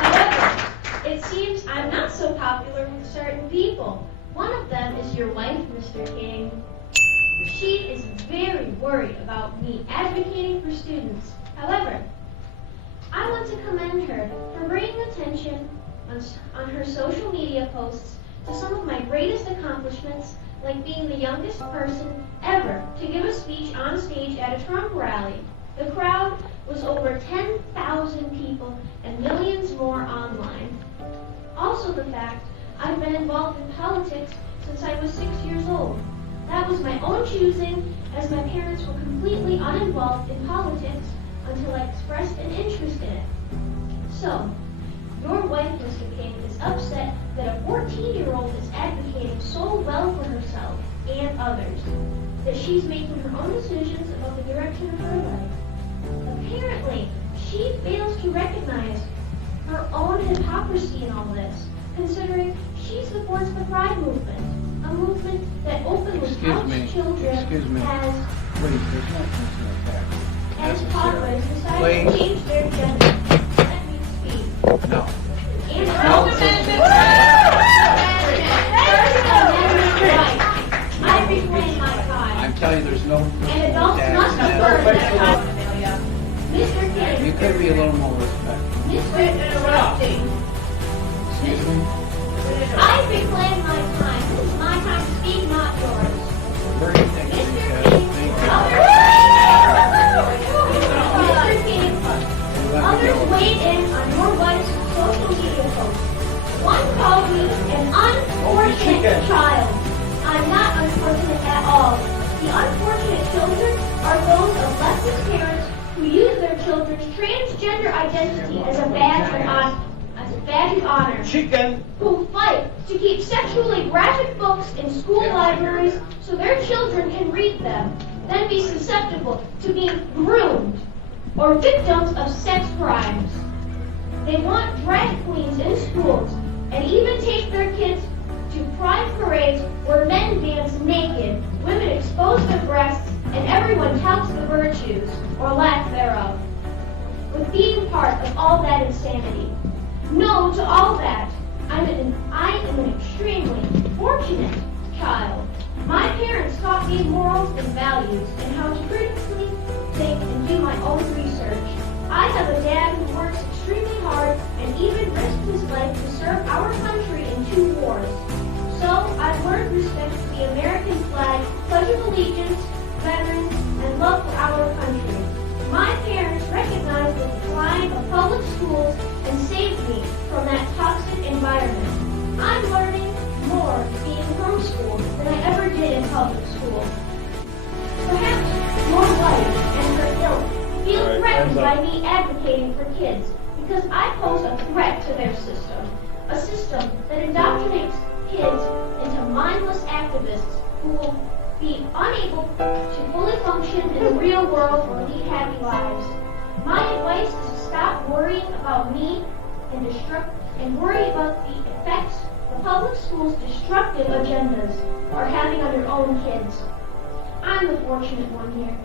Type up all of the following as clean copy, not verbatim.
However, it seems I'm not so popular with certain people. One of them is your wife, Mr. King. She is very worried about me advocating for students. However, I want to commend her for bringing attention on her social media posts to some of my greatest accomplishments, like being the youngest person ever to give a speech on stage at a Trump rally. The crowd was over 10,000 people and millions more online. Also the fact I've been involved in politics since I was 6 years old. That was my own choosing, as my parents were completely uninvolved in politics until I expressed an interest in it. So, your wife, Mr. King, is upset that a 14-year-old is advocating so well for herself and others, that she's making her own decisions about the direction of her life. Apparently, she fails to recognize her own hypocrisy in all this, considering she supports the Pride movement, a movement that openly helps children as Please, there's no personal attack. as paupers decide to change their gender. Let me speak. No. And I reclaim my time. I'm telling you, there's no personal And adults must attack. affirm their time. Mr. King. You could be a little more respectful. Excuse me? I reclaim my time. This is my time to speak, not yours. Where do you think Mr. these guys King, think Mr. King, others weighed in on your wife's social media posts. One called me an unfortunate child. I'm not unfortunate at all. The unfortunate children are those of leftist parents who use their children's transgender identity as a badge of honor. Chicken. Who fight to keep sexually graphic books in school libraries so their children can read them, then be susceptible to being groomed or victims of sex crimes. They want drag queens in schools and even take their kids to pride parades where men dance naked, women expose their breasts, and everyone touts the virtues, or lack thereof. With being part of all that insanity. No to all that. I am an extremely fortunate child. My parents taught me morals and values and how to critically think and do my own research. I have a dad who works extremely hard and even risked his life to serve our country in 2 wars. So I've learned respect for the American flag, Pledge of Allegiance, veterans, and love for our country. My parents recognized the decline of public schools and saved me from that toxic environment. I'm learning more being homeschooled than I ever did in public school. Perhaps your wife and her ilk feel threatened by me advocating for kids because I pose a threat to their system, a system that indoctrinates kids into mindless activists who will be unable to fully function in the real world or lead happy lives. My advice is to stop worrying about me and worry about the effects the public schools' destructive agendas are having on your own kids. I'm the fortunate one here.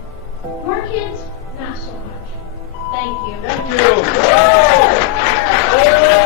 Your kids, not so much. Thank you. Thank you.